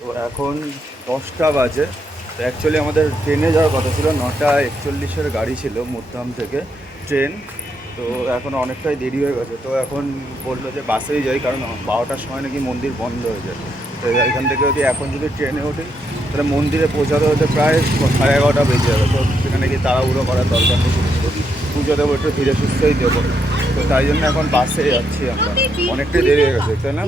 তো এখন 10টা বাজে। তো অ্যাকচুয়ালি আমাদের ট্রেনে যাওয়ার কথা ছিল, 9:41 গাড়ি ছিল মুরধাম থেকে ট্রেন। তো এখন অনেকটাই দেরি হয়ে গেছে, তো এখন বললো যে বাসেই যাই, কারণ 12টার সময় নাকি মন্দির বন্ধ হয়ে যায়। তো এখান থেকে যদি এখন যদি ট্রেনে উঠি তাহলে মন্দিরে পৌঁছাতে হতে প্রায় 11:30 বেজে যাবে। তো সেখানে গিয়ে তাড়াহুড়ো করার দরকার নেই, পুজো দেবো, একটু ধীরে সুস্থই দেবো। তো তাই জন্য এখন বাসে যাচ্ছি আমরা। অনেকটাই দেরি হয়ে গেছে, তাই না?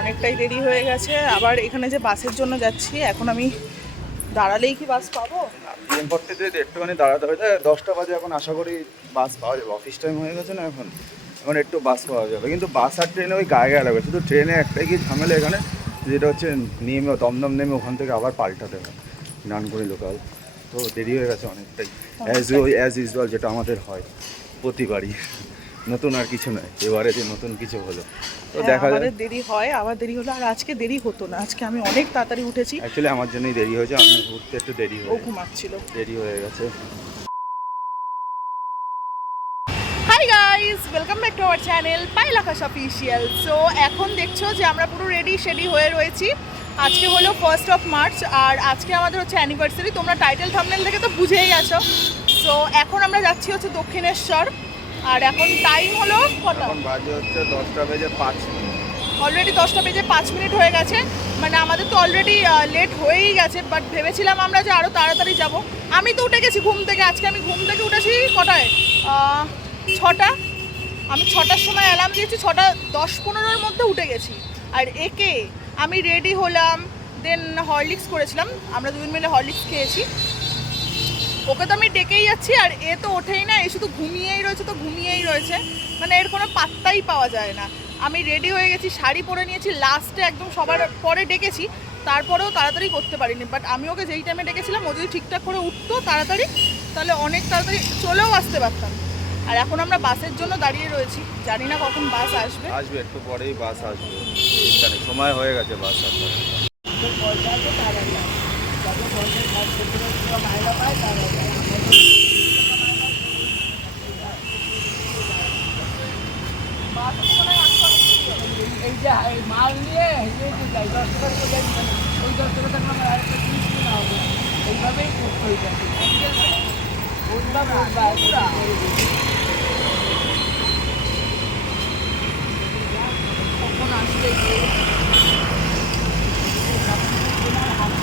অনেকটাই দেরি হয়ে গেছে। আবার এখানে যে বাসের জন্য যাচ্ছি, এখন আমি দাঁড়ালেই কি বাস পাবো? ডিএম40 একটুখানি দাঁড়াতে হবে। 10টা বাজে, এখন আশা করি বাস পাওয়া যাবে। অফিস টাইম হয়ে গেছে না এখন, এখন একটু বাস পাওয়া যাবে। কিন্তু বাস আর ট্রেনে ওই গায়ে গায়ে লাগবে। শুধু ট্রেনে একটাই কি ঝামেলা এখানে, যেটা হচ্ছে নেমে দমদম নেমে ওখান থেকে আবার পাল্টাতে হবে নানকুনি লোকাল। তো দেরি হয়ে গেছে অনেকটাই, অ্যাজ ইউজুয়াল যেটা আমাদের হয় প্রতিবারই। নতুন আর কিছু নয়, এবারে যে নতুন কিছু হলো তো দেখা যাবে। আমাদের দেরি হয়, আবার দেরি হলো। আর আজকে দেরি হতো না, আজকে আমি অনেক তাড়াতাড়ি উঠেছি। অ্যাকচুয়ালি আমার জন্যই দেরি হয়েছে, আমি উঠতে একটু ও ঘুমাচ্ছিল। দেরি হয়ে গেছে। Hi guys, welcome back to our channel Payel Akash official. So এখন দেখছো যে আমরা পুরো রেডি হয়ে রয়েছি। আজকে হলো 1st অফ মার্চ, আর আজকে আমাদের হচ্ছে অ্যানিভার্সারি। তোমরা টাইটেল থাম্বনেল থেকে তো বুঝেই গেছো। সো এখন আমরা যাচ্ছি হচ্ছে দক্ষিণেশ্বর। আর এখন টাইম হলো কত? এখন বাজে হচ্ছে 10:05। অলরেডি 10:05 হয়ে গেছে। মানে আমাদের তো অলরেডি লেট হয়েই গেছে, বাট ভেবেছিলাম আমরা যে আরও তাড়াতাড়ি যাব। আমি তো উঠে গেছি ঘুম থেকে। আজকে আমি ঘুম থেকে উঠেছি কটায়? 6টা। আমি 6টার সময় অ্যালার্ম দিয়েছি, 6:10-15 মধ্যে উঠে গেছি। আর একে আমি রেডি হলাম, দেন হরলিক্স করেছিলাম, আমরা দুজন মিলে হরলিক্স খেয়েছি। ওকে তো আমি ডেকেই যাচ্ছি, আর এ তো ওঠেই না, এ শুধু ঘুমিয়েই রয়েছে। মানে এর কোনো পাত্তাই পাওয়া যায় না। আমি রেডি হয়ে গেছি, শাড়ি পরে নিয়েছি, লাস্টে একদম সবার পরে ডেকেছি, তারপরেও তাড়াতাড়ি করতে পারিনি। বাট আমি ওকে যেই টাইমে ডেকেছিলাম, ও যদি ঠিকঠাক করে উঠতো তাড়াতাড়ি, তাহলে অনেক তাড়াতাড়ি চলেও আসতে পারতাম। আর এখন আমরা বাসের জন্য দাঁড়িয়ে রয়েছি, জানি না কখন বাস আসবে। একটু পরেই বাস আসবে, সময় হয়ে গেছে বাস আসার। এই যে মাল নিয়ে যাই 10 টাকা করে যাই, ওই 10 টাকা থাকলে আমার আরেকটা জিনিস কিনা হবে। এইভাবেই করতে হয়ে যাবে।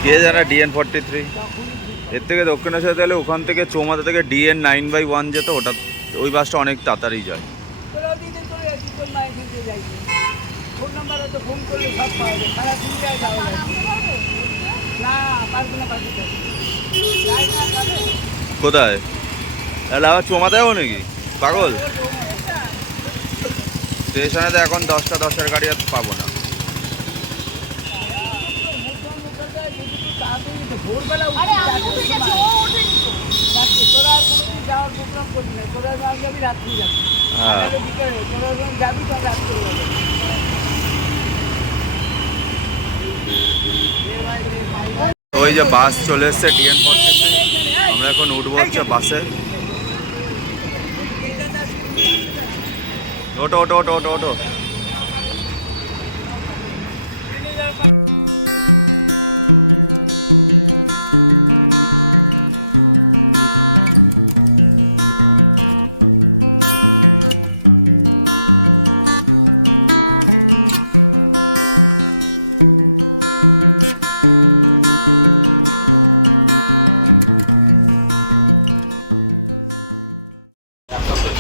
কে জানা DN43 এর থেকে দক্ষিণেশ্বর, তাহলে ওখান থেকে চৌমাথা থেকে DN9/1 যেত, ওটা ওই বাসটা অনেক তাড়াতাড়ি যায়। ফোন নাম্বারে তো ফোন করলে সব পাওয়া যায়, সারা দিনটাই যাওয়া যায়। না পারবো না, পারবো কোথায়? তাহলে আবার চৌমাথা যাবো নাকি? পাগল, স্টেশনে তো এখন 10:10 গাড়ি আর পাবো না। ভোরবেলা তোরা আর কোনোদিন যাওয়ার প্রোগ্রাম করবি না, তোরা যাবি রাত্রি যাবি। হ্যাঁ, বিকেলে তোরা যাবি, তখন রাত্রে যাবে। ওই যে বাস চলে এসছে DN43, আমরা এখন উঠবো হচ্ছে বাসে। ওটো ওটো ওটো ওটো ওটো।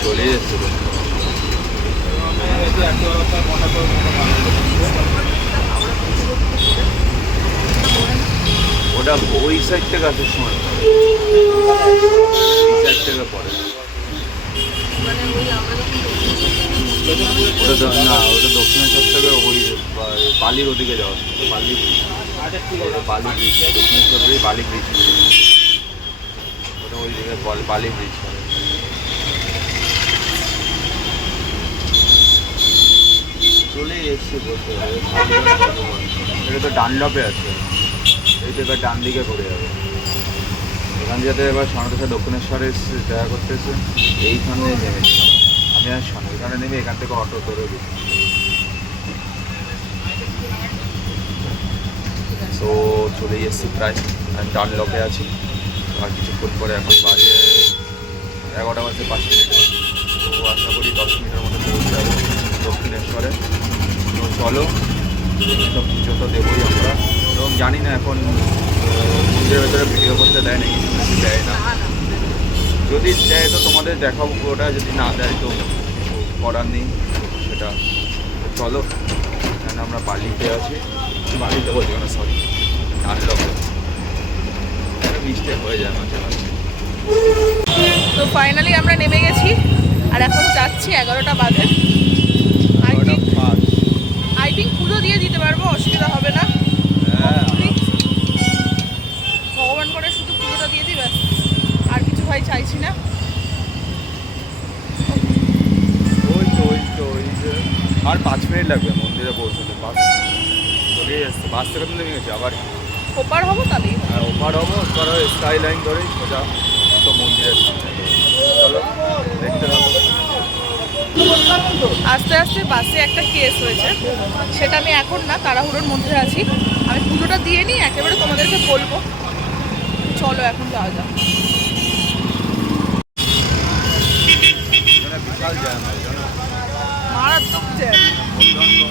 চলে যাচ্ছে তো। ওটা ওই সাইড থেকে আসার সময়, এই সাইড থেকে পড়ে। না, ওটা দক্ষিণেশ্বর থেকে ওই বালির ওদিকে যাওয়া, বালি ব্রিজ, দক্ষিণেশ্বর থেকে বালি ব্রিজ, ওটা ওই দিকে বালি ব্রিজ। চলেই এসছি বলতে হবে। এটা তো ডানলপে আছে, এই তো এবার ডান দিকে ঘুরে যাবে। এখান থেকে এবার সনাতন দক্ষিণেশ্বরে দেখা করতেছে, এইখানে নেমেছিলাম আমি। আর এখানে নেমে এখান থেকে অটো করে দিচ্ছি। চলেই এসেছি প্রায়, ডানলপে আছি। আর কিছুক্ষণ পরে এখন বাজে 11টা বাজে 5 মিনিট, তো আশা করি 10 মিনিটের মধ্যে পৌঁছে যাবো দক্ষিণেশ্বরে। তো চলো, তো পুজো তো দেবোই আমরা, এবং জানি না এখন মন্দিরের ভেতরে ভিডিও করতে দেয় না, কিছু কিছু দেয় না। যদি দেয় তো তোমাদের দেখাবো পুরোটা, যদি না দেয় তো করার নেই সেটা। তো চলো, এখানে আমরা বালিতে আছি, বালিতে বলছি না, সরি, ডানলপে। মিস্টেক হয়ে যায় মাঝে মাঝে। তো ফাইনালি আমরা নেমে গেছি, আর এখন যাচ্ছি 11টা বাজে। আই থিঙ্ক পুজো দিয়ে দিতে পারবো, অসুবিধা হবে না। হ্যাঁ, ভগবান করে শুধু পুজোটা দিয়ে দিবে, আর কিছু ভাই চাইছি না। ওই যে আর 5 মিনিট লাগবে মন্দিরে পৌঁছতে। বাস চলেই আসছে, বাস থেকে তো নেমে গেছি আবার। ওপার হবো তাহলেই হবে। হ্যাঁ, ওপার হবো, ওপার হয়ে স্কাই লাইন ধরেই সোজা তো মন্দিরের সামনে। চলো দেখতে পাবো। আস্তে আস্তে বাসে একটা কেস হয়েছে, সেটা আমি এখন না, তাড়াহুড়োর মধ্যে আছি। আমি পুজোটা দিয়ে নিই, একেবারে তোমাদেরকে বলবো। চলো এখন যাওয়া যাক। এখানে বিশাল জ্যাম হয় জানো, মারাত্মক জ্যাম।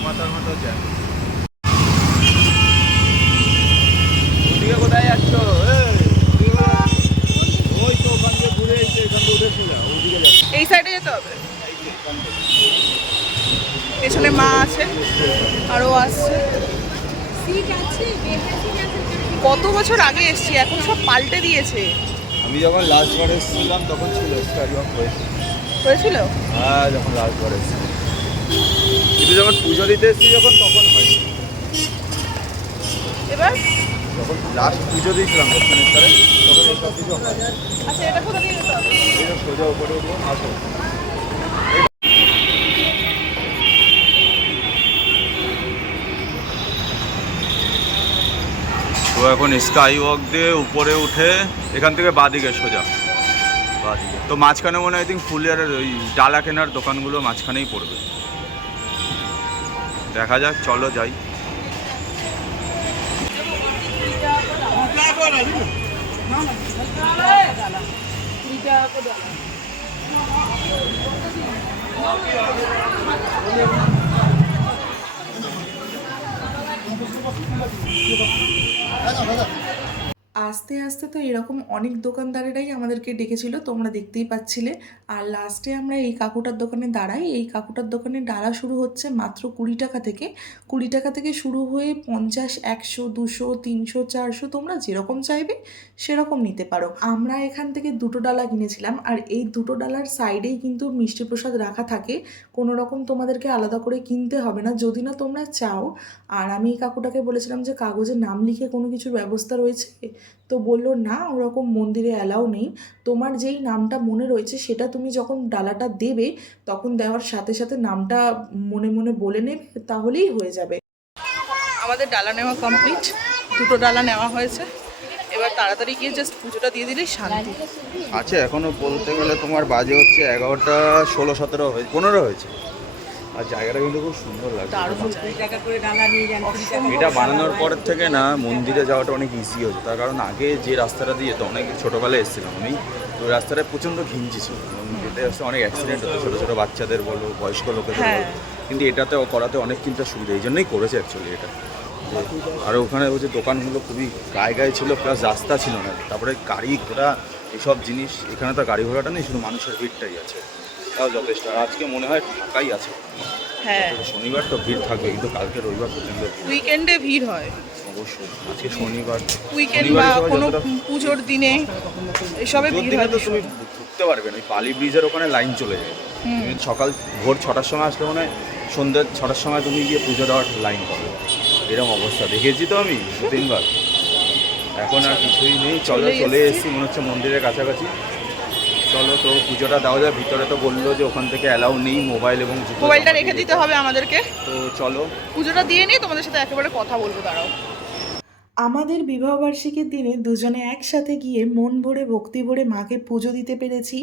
মাথার মতো জ্যাম। ওদিকে কোথায় যাচ্ছ? ওই তো ওখান থেকে ঘুরে এসে এখান থেকে উঠেছিলাম, ওইদিকে যাচ্ছি। এই সাইডে যেতে হবে। পেছনে মা আছে, আরও আসছে। কত বছর আগে এসছি, এখন সব পাল্টে দিয়েছে। আমি যখন লাস্টবার এসেছিলাম তখন ছিল স্টাডি অফ হয়েছিল। হ্যাঁ, যখন লাস্টবার এসেছিলাম, কিন্তু যখন পুজো দিতে এসেছি যখন, তখন হয়নি। এবার যখন লাস্ট পুজো দিয়েছিলাম দক্ষিণেশ্বরে, তখন এইসব কিছু হয়। আচ্ছা, এটা কোথা দিয়ে যেতে হবে? এই যে সোজা উপরে উঠবো, আসো। তো এখন স্কাই ওয়াক দিয়ে উপরে উঠে এখান থেকে বাদিকে সোজা, বাদিকে তো মাঝখানে মনে হয় আই থিঙ্ক ফুলের ওই ডালা কেনার দোকানগুলো মাঝখানেই পড়বে। দেখা যাক, চলো যাই। আস্তে আস্তে তো এরকম অনেক দোকানদারেরাই আমাদেরকে ডেকেছিল, তোমরা দেখতেই পাচ্ছিলে। আর লাস্টে আমরা এই কাকুটার দোকানে দাঁড়াই। এই কাকুটার দোকানে ডালা শুরু হচ্ছে মাত্র 20 টাকা থেকে। 20 টাকা থেকে শুরু হয়ে 50, 100, 200, 300, 400 তোমরা যেরকম চাইবে সেরকম নিতে পারো। আমরা এখান থেকে 2টো ডালা কিনেছিলাম, আর এই 2টো ডালার সাইডেই কিন্তু মিষ্টি প্রসাদ রাখা থাকে। কোনো রকম তোমাদেরকে আলাদা করে কিনতে হবে না, যদি না তোমরা চাও। আর আমি এই কাকুটাকে বলেছিলাম যে কাগজে নাম লিখে কোনো কিছুর ব্যবস্থা রয়েছে, তো বললো না, ওরকম মন্দিরে অ্যালাউ নেই। তোমার যেই নামটা মনে রয়েছে সেটা তুমি যখন ডালাটা দেবে তখন দেওয়ার সাথে সাথে নামটা মনে মনে বলে নেবে, তাহলেই হয়ে যাবে। আমাদের ডালা নেওয়া কমপ্লিট, 2টো ডালা নেওয়া হয়েছে। এবার তাড়াতাড়ি গিয়ে জাস্ট পুজোটা দিয়ে দিলেই শান্তি আছে। এখনো বলতে গেলে তোমার বাজে হচ্ছে 11টা 16, 17 হয়েছে, 15 হয়েছে। আর জায়গাটা কিন্তু খুব সুন্দর লাগছে। এটা বানানোর পরের থেকে না মন্দিরে যাওয়াটা অনেক ইজি হয়েছে, তার কারণ আগে যে রাস্তাটা দিয়ে তো অনেক ছোটোবেলায় এসেছিলাম আমি, তো ওই রাস্তাটায় প্রচণ্ড ঘিঞ্জি ছিল, যেতে আসতে অনেক অ্যাক্সিডেন্ট হতো, ছোটো ছোটো বাচ্চাদের বলো, বয়স্ক লোকেদের বলো। কিন্তু এটাতে করাতে অনেক কিন্তু সুবিধা, এই জন্যই করেছে অ্যাকচুয়ালি এটা। আর ওখানে ওই যে দোকানগুলো খুবই গায়ে গায়ে ছিল, প্লাস রাস্তা ছিল না। তারপরে গাড়ি ঘোড়া এসব জিনিস, এখানে তো গাড়ি ঘোড়াটা নেই, শুধু মানুষের ভিড়টাই আছে, তাও যথেষ্ট। আর আজকে মনে হয় ফাঁকাই আছে। হ্যাঁ, শনিবার তো ভিড় থাকবে, কিন্তু কালকে রবিবার পর্যন্ত উইকেন্ডে ভিড় হয় অবশ্যই। আজকে শনিবার, উইকেন্ড বা কোনো পুজোর দিনে এসবে ভিড় হয়। তো তুমি ঢুকতে পারবে না, ওই বালি ব্রিজের ওখানে লাইন চলে যায়। তুমি সকাল ভোর 6টার সময় আসলে মনে হয় সন্ধ্যে 6টার সময় তুমি গিয়ে পুজো দেওয়ার লাইন পাবে, এরকম অবস্থা দেখেছি তো আমি 2-3 বার। এখন আর কিছুই নেই, চলে এসেছি মনে হচ্ছে মন্দিরের কাছাকাছি। চলো তো পুজোটা দেওয়া যায়। ভিতরে তো বললো যে ওখান থেকে অ্যালাউ নেই মোবাইল এবং মোবাইলটা রেখে দিতে হবে আমাদেরকে। তো চলো পুজোটা দিয়ে নিয়ে তোমাদের সাথে একেবারে কথা বলবো, দাঁড়াও। আমাদের বিবাহবার্ষিকীর দিনে দুজনে একসাথে গিয়ে মন ভরে ভক্তি ভরে মাকে পুজো দিতে পেরেছি,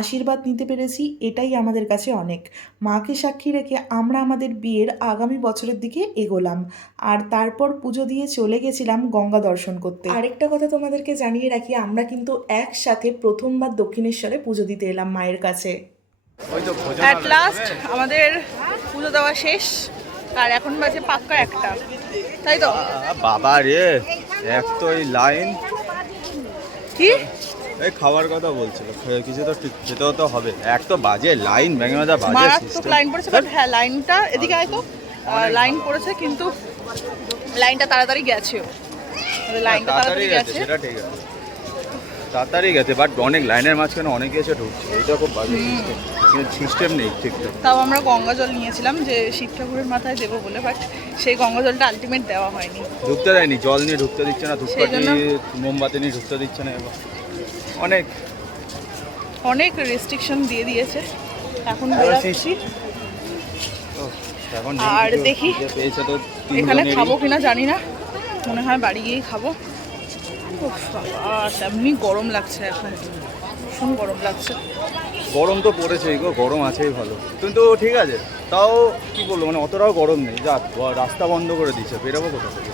আশীর্বাদ নিতে পেরেছি, এটাই আমাদের কাছে অনেক। মাকে সাক্ষী রেখে আমরা আমাদের বিয়ের আগামী বছরের দিকে এগোলাম, আর তারপর পুজো দিয়ে চলে গেছিলাম গঙ্গা দর্শন করতে। আরেকটা কথা তোমাদেরকে জানিয়ে রাখি, আমরা কিন্তু একসাথে প্রথমবার দক্ষিণেশ্বরে পুজো দিতে এলাম মায়ের কাছে। অ্যাট লাস্ট আমাদের পুজো দেওয়া শেষ, আর এখন বাজে পাক্কা 1টা, তাই তো? বাবা রে, এক তো এই লাইন, কি এই খাওয়ার কথা বলছিল, কিছু তো ঠিক খেতেও তো হবে। এক তো বাজে লাইন, ভেঙে মাজা বাজে মারাত্মক সিস্টেম। লাইন পড়েছে, বাট হ্যাঁ লাইনটা এদিকে আয় তো, লাইন পড়েছে কিন্তু লাইনটা তাড়াতাড়ি গেছেও, লাইনটা তাড়াতাড়ি গেছে, সেটা ঠিক আছে, তাড়াতাড়ি গেছে, বাট অনেক লাইনের মাঝখানে অনেকে এসে ঢুকছে, এইটা খুব বাজে সিস্টেম নেই ঠিকঠাক। তাও আমরা গঙ্গা জল নিয়েছিলাম যে শিব ঠাকুরের মাথায় দেবো বলে, বাট সেই গঙ্গা জলটা আলটিমেট দেওয়া হয়নি, ঢুকতে দেয়নি, জল নিয়ে ঢুকতে দিচ্ছে না, ধূপকাঠি জন্য- মোমবাতি নিয়ে ঢুকতে দিচ্ছে না, এবার অনেক অনেক রেস্ট্রিকশন দিয়ে দিয়েছে। এখন এবার বেরাচ্ছি, এখন আর দেখি পেয়েছে তো এখানে তিনজনেরই। খাবো কিনা জানি না, মনে হয় বাড়ি গিয়েই খাবো। উফ বাবা, তেমনি গরম লাগছে এখন, ভীষণ গরম লাগছে। গরম তো পড়েছেই গো, গরম আছেই ভালো, কিন্তু ঠিক আছে, তাও কি বলবো, মানে অতটাও গরম নেই। যা রাস্তা বন্ধ করে দিচ্ছে, বেরোবো কোথা থেকে?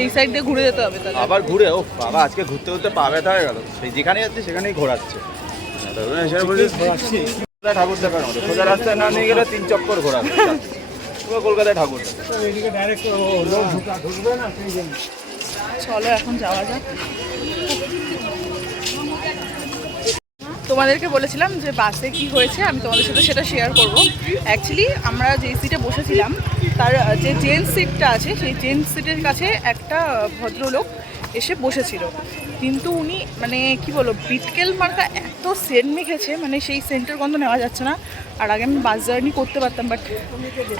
এই সাইড দিয়ে ঘুরে যেতে হবে তাহলে। আবার ঘুরে, ও বাবা আজকে ঘুরতে ঘুরতে পা ব্যথা হয়ে গেল, সেই যেখানে যাচ্ছে সেখানেই ঘোরাচ্ছে। ঠাকুর দেখার মতো সোজা রাস্তায় না নিয়ে গেলে 3 চক্কর ঘোরাচ্ছে পুরো কলকাতায় ঠাকুর। চলো এখন যাওয়া যাক। তোমাদেরকে বলেছিলাম যে বাসে কি হয়েছে আমি তোমাদের সাথে সেটা শেয়ার করব। অ্যাকচুয়ালি আমরা যে সিটে বসেছিলাম তার যে জেন্টস সিটটা আছে সেই জেন্টস সিটের কাছে একটা ভদ্রলোক এসে বসেছিল, কিন্তু উনি মানে কি বলবো বিটকেল মার্কা এত সেন্ট মেখেছে, মানে সেই সেন্টের গন্ধ নেওয়া যাচ্ছে না। আর আগে আমি বাস জার্নি করতে পারতাম, বাট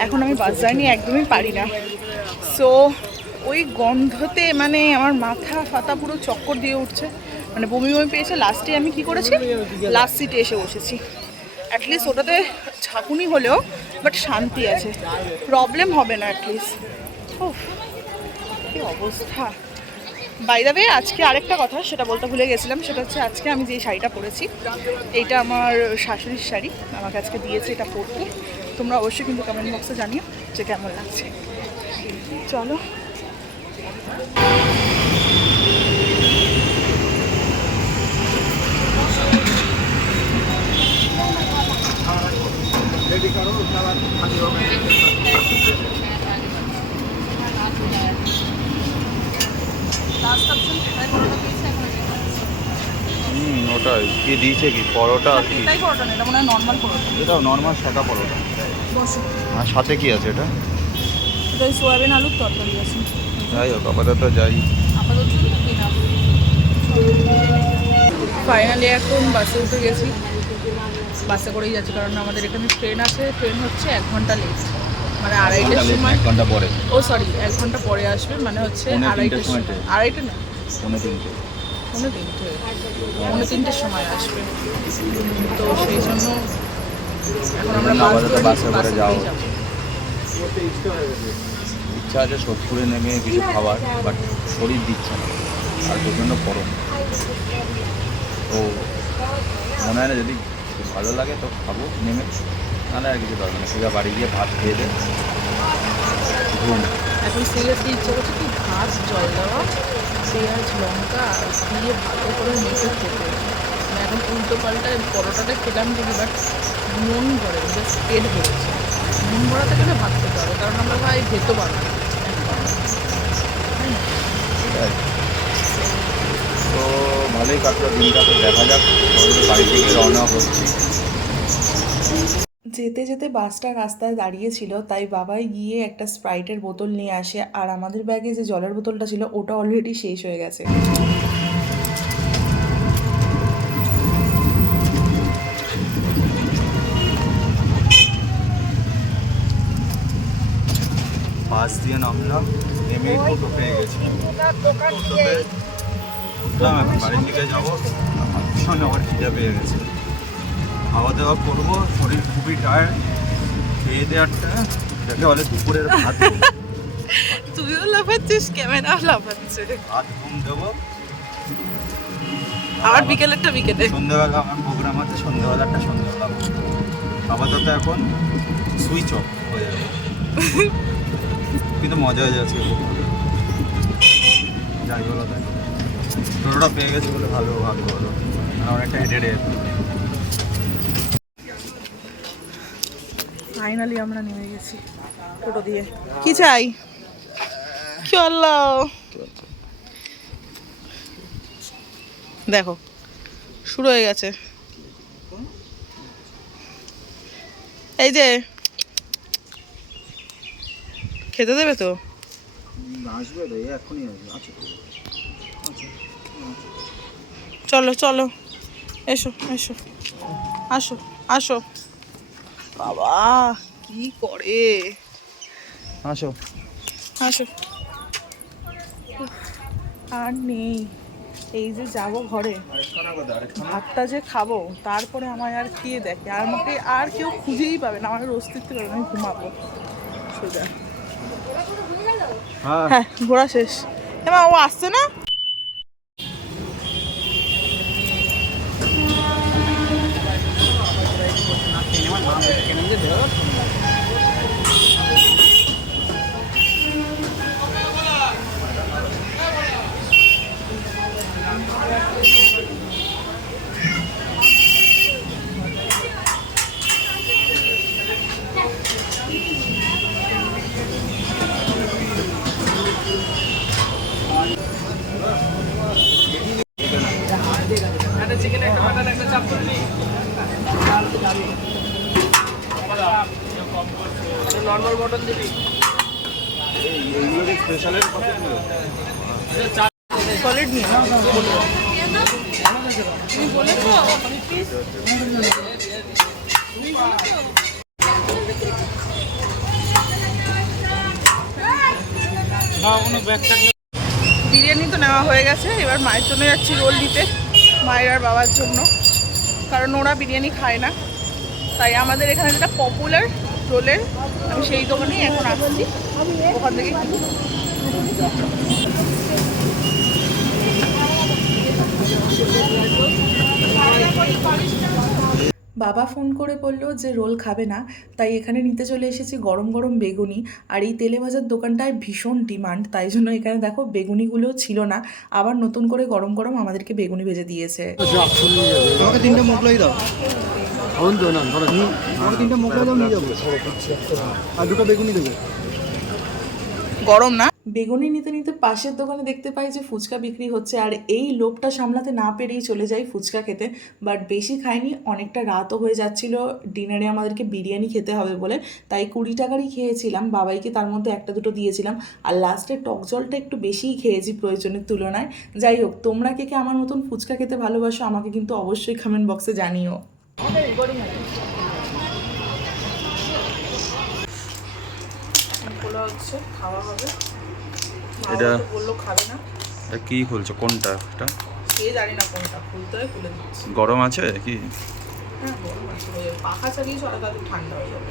এখন আমি বাস জার্নি একদমই পারি না। সো ওই গন্ধতে মানে আমার মাথা ফাতা পুরো চক্কর দিয়ে উঠছে, মানে বমি বমি পেয়েছে। লাস্টে আমি কি করেছি, লাস্ট সিটে এসে বসেছি। অ্যাটলিস্ট ওটাতে ঝাঁকুনি হলেও বাট শান্তি আছে, প্রবলেম হবে না অ্যাটলিস্ট। ও কি অবস্থা। বাই দ্য ওয়ে, আজকে আরেকটা কথা সেটা বলতে ভুলে গেছিলাম, সেটা হচ্ছে আজকে আমি যে শাড়িটা পরেছি এইটা আমার শাশুড়ির শাড়ি, আমাকে আজকে দিয়েছে এটা পরতে। তোমরা অবশ্যই কিন্তু কমেন্ট বক্সে জানিও যে কেমন লাগছে। চলো ওটাই কি দিয়েছে, কি পরোটা আর কি? এটাই পরোটা না, এটা মনে হয় নর্মাল পরোটা। এটাও নর্মাল সাদা পরোটা। বসো, আর সাথে কি আছে এটা? এটা ওই সোয়াবিন আলুর তরকারি আছে। যাই হোক, আপাতত যাই। আপাতত ফাইনালি এখন বাসে উঠে গেছি, বাসে করেই যাচ্ছি কারণ আমাদের এখানে ট্রেন আছে। ট্রেন হচ্ছে 1 ঘন্টা লেট, মানে 2:30টার সময়। 1 ঘন্টা পরে, ও সরি 1 ঘন্টা পরে আসবে, মানে হচ্ছে 2:30টার সময়। 2:30 না, 3:30। 3:30 সময় আসবে। তো সেই জন্য এখন আমরা আপাতত বাসে করে যাও। যাবো। ইচ্ছা আছে সোদপুরে নেমে কিছু খাবার, বাট শরীর দিচ্ছে না, আর প্রচণ্ড গরম। তো মনে হয় না, যদি ভালো লাগে তো খাবো নেমে, নাহলে আর কিছু দরকার নেই, সোজা বাড়ি গিয়ে ভাত খেয়ে দে ঘুম। এখন সিরিয়াসলি ইচ্ছে করছে কি ভাত, জল দেওয়া, পেঁয়াজ লঙ্কা দিয়ে ভালো করে মেখে খেতে। মানে এখন উল্টো পাল্টায় পরোটাটা খেলাম যদি, বাট মন ভরে, জাস্ট পেট ভরেছে। মন ভরাতে গেলে ভাত খেতে হবে, কারণ আমরা ভাই ভেতো বানাই। তো ভালোই কাটলো দিনটা, তো দেখা যাক, বাড়ি থেকে রওনা হচ্ছি। যেতে যেতে বাসটা রাস্তায় দাঁড়িয়েছিল, তাই বাবাই গিয়ে একটা স্প্রাইটের বোতল নিয়ে আসে, আর আমাদের ব্যাগে যে জলের বোতলটা ছিল ওটা অলরেডি শেষ হয়ে গেছে। বাস দিয়ে নামলাম, নেমে টোটো পেয়ে গেছি। টোটোতে উঠলাম, এখন বাড়ির দিকে যাবো। ভীষণ আমার খিদে পেয়ে গেছে, খাওয়া দাওয়া করবো, শরীর খুবই টায়ার্ড। খেয়ে দেওয়ারটা যাকে বলে দুপুরের ভাত। তুইও লাফাচ্ছিস, ক্যামেরাও লাফাচ্ছে। আজ ঘুম দেবো, আবার বিকেলেরটা বিকেলে। সন্ধ্যেবেলা আমার প্রোগ্রাম আছে, সন্ধ্যেবেলাটা সন্ধ্যেবেলা। আপাতত এখন সুইচ অফ হয়ে যাবে, কিন্তু মজা হয়ে যাচ্ছে। যাই বলো তাই, টোটোটা পেয়ে গেছি বলে ভালো ভাগ্য হলো, অনেকটা হেঁটে হেঁটে যেত। ফাইনালি আমরা নেমে গেছি টোটো দিয়ে। কি চাই? কি হলো? দেখো শুরু হয়ে গেছে। এই যে খেতে দেবে তো? আসবে তো, এখনই আসবে। আচ্ছা চলো চলো, এসো এসো, আসো আসো। বাবা কি করে, আসো। আসো। আর নেই, এই যে যাবো ঘরে, ভাতটা যে খাবো, তারপরে আমায় আর কে দেখে, আর আমাকে আর কেউ খুঁজেই পাবে না, আমার অস্তিত্ব পাবে না, আমি ঘুমাবো সোজা। হ্যাঁ হ্যাঁ ঘোরা শেষ। এমা ও আসছে না? একটা চিকেন, একটা মাটন, একটা চাপ করে নি। নর্মাল মটন দিবি। এইগুলো কি স্পেশালের কথা? সলিড নিয়ে বিরিয়ানি তো নেওয়া হয়ে গেছে। এবার মায়ের জন্য যাচ্ছি রোল দিতে, মায়ের আর বাবার জন্য, কারণ ওরা বিরিয়ানি খায় না। তাই আমাদের এখানে যেটা পপুলার রোলের, আমি সেই দোকানেই এখন আসছি, ওখান থেকে কিনবো। বাবা ফোন করে বললো যে রোল খাবে না, তাই এখানে নিতে চলে এসেছি গরম গরম বেগুনি। আর এই তেলে ভাজার দোকানটায় ভীষণ ডিমান্ড, তাই জন্য এখানে দেখো বেগুনিগুলো ছিল না, আবার নতুন করে গরম গরম আমাদেরকে বেগুনি ভেজে দিয়েছে। আমাকে 3টে মোগলাই দাও। এখন তো না ধরো আমাকে 3টে মোগলাই দাও, নিয়ে যাবো। আর 2টো বেগুনি দেবে। গরম না? বেগুনি নিতে নিতে পাশের দোকানে দেখতে পাই যে ফুচকা বিক্রি হচ্ছে, আর এই লোভটা সামলাতে না পেরেই চলে যাই ফুচকা খেতে। বাট বেশি খাইনি, অনেকটা রাতও হয়ে যাচ্ছিল, ডিনারে আমাদেরকে বিরিয়ানি খেতে হবে বলে, তাই 20 টাকারই খেয়েছিলাম, বাবাইকে তার মধ্যে একটা দুটো দিয়েছিলাম। আর লাস্টে টক জলটা একটু বেশিই খেয়েছি প্রয়োজনের তুলনায়। যাই হোক, তোমরা কে কে আমার মতন ফুচকা খেতে ভালোবাসো আমাকে কিন্তু অবশ্যই কমেন্ট বক্সে জানিও। খোলা হচ্ছে, খাওয়া হবে। এটা বললো খাবে না, এটা কি খুলছো? কোনটা এটা? সে জানি না কোনটা খুলতে হয়, খুলে দিচ্ছি। গরম আছে কি? হ্যাঁ গরম আছে, পাখা চালিয়ে চলে, তাদের ঠান্ডা হয়ে যাবে।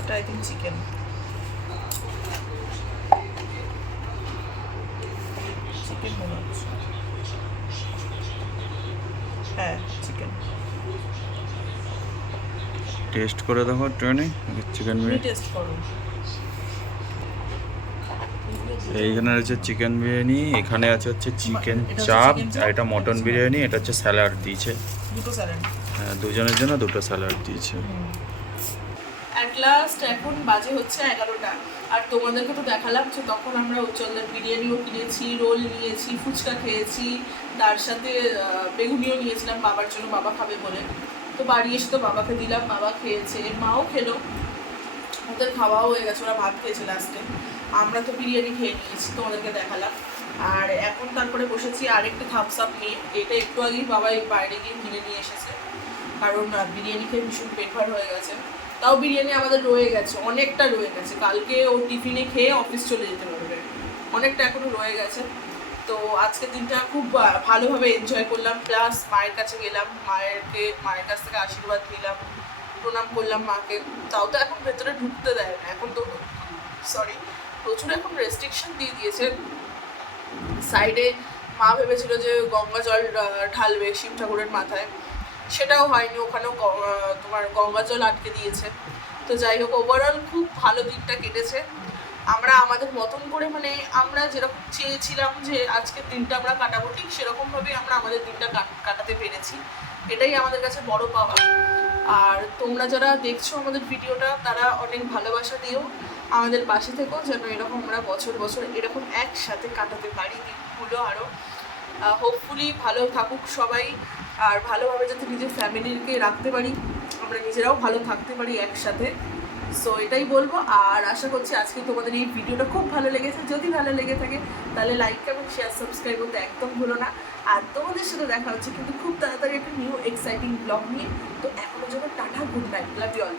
এটা আই থিঙ্ক চিকেন। চিকেন মনে হচ্ছে, হ্যাঁ চিকেন। টেস্ট করে দেখো ট্রেনে চিকেন তুমি বিরিয়ানি। টেস্ট করো। এইখানে আছে চিকেন বিরিয়ানি, এখানে আছে হচ্ছে চিকেন এটা হচ্ছে চাপ, chicken চাপ, আর এটা মটন বিরিয়ানি, এটা হচ্ছে স্যালাড দিয়েছে। দুটো স্যালাড। হ্যাঁ, দুজনের জন্য দুটো স্যালাড দিয়েছে। অ্যাট লাস্ট এখন বাজে হচ্ছে 11টা, আর তোমাদেরকে তো দেখালাম যে তখন আমরা উজ্জ্বলদের বিরিয়ানিও কিনেছি, রোল নিয়েছি, ফুচকা খেয়েছি, তার সাথে বেগুনিও নিয়েছিলাম বাবার জন্য, বাবা খাবে বলে। তো বাড়ি এসে তো বাবাকে দিলাম, বাবা খেয়েছে, মাও খেলো, ওদের খাওয়াও হয়ে গেছে, ওরা ভাত খেয়েছে লাস্টে। আমরা তো বিরিয়ানি খেয়ে নিয়েছি, তোমাদেরকে দেখালাম। আর এখন তারপরে বসেছি আরেকটা থামস আপ নিয়ে, এটা একটু আগেই বাবা বাইরে গিয়ে কিনে নিয়ে এসেছে, কারণ বিরিয়ানি খেয়ে ভীষণ পেট ভার হয়ে গেছে। তাও বিরিয়ানি আমাদের রয়ে গেছে, অনেকটা রয়ে গেছে, কালকে ও টিফিনে খেয়ে অফিস চলে যেতে পারবে, অনেকটা এখনো রয়ে গেছে। তো আজকের দিনটা খুব ভালোভাবে এনজয় করলাম, প্লাস মায়ের কাছে গেলাম, মায়ের কাছ থেকে আশীর্বাদ নিলাম, প্রণাম করলাম মাকে। তাও তো এখন ভেতরে ঢুকতে দেয় না, এখন তো প্রচুর এখন রেস্ট্রিকশন দিয়ে দিয়েছে। সাইডে মা ভেবেছিল যে গঙ্গা জল ঢালবে শিব ঠাকুরের মাথায়, সেটাও হয়নি, ওখানেও তোমার গঙ্গা জল আটকে দিয়েছে। তো যাই হোক, ওভারঅল খুব ভালো দিনটা কেটেছে। আমরা আমাদের মতন করে, মানে আমরা যেরকম চেয়েছিলাম যে আজকের দিনটা আমরা কাটাবো, ঠিক সেরকমভাবেই আমরা আমাদের দিনটা কাটাতে পেরেছি। এটাই আমাদের কাছে বড় পাওয়া। আর তোমরা যারা দেখছো আমাদের ভিডিওটা, তারা অনেক ভালোবাসা দিও, আমাদের পাশে থেকেও, যেন এরকম আমরা বছর বছর এরকম একসাথে কাটাতে পারি দিনগুলো। আরও হোপফুলি ভালো থাকুক সবাই, আর ভালোভাবে যাতে নিজের ফ্যামিলিকে রাখতে পারি, আমরা নিজেরাও ভালো থাকতে পারি একসাথে। সো এটাই বলবো। আর আশা করছি আজকে তোমাদের এই ভিডিওটা খুব ভালো লেগেছে। যদি ভালো লেগে থাকে তাহলে লাইক, কমেন্ট, শেয়ার, সাবস্ক্রাইব করতে একদম ভুলো না। আর তোমাদের সাথে দেখা হচ্ছে কিন্তু খুব তাড়াতাড়ি একটা নিউ এক্সাইটিং ব্লগ নিয়ে। তো এখনো জন্য tata, good night, love you all.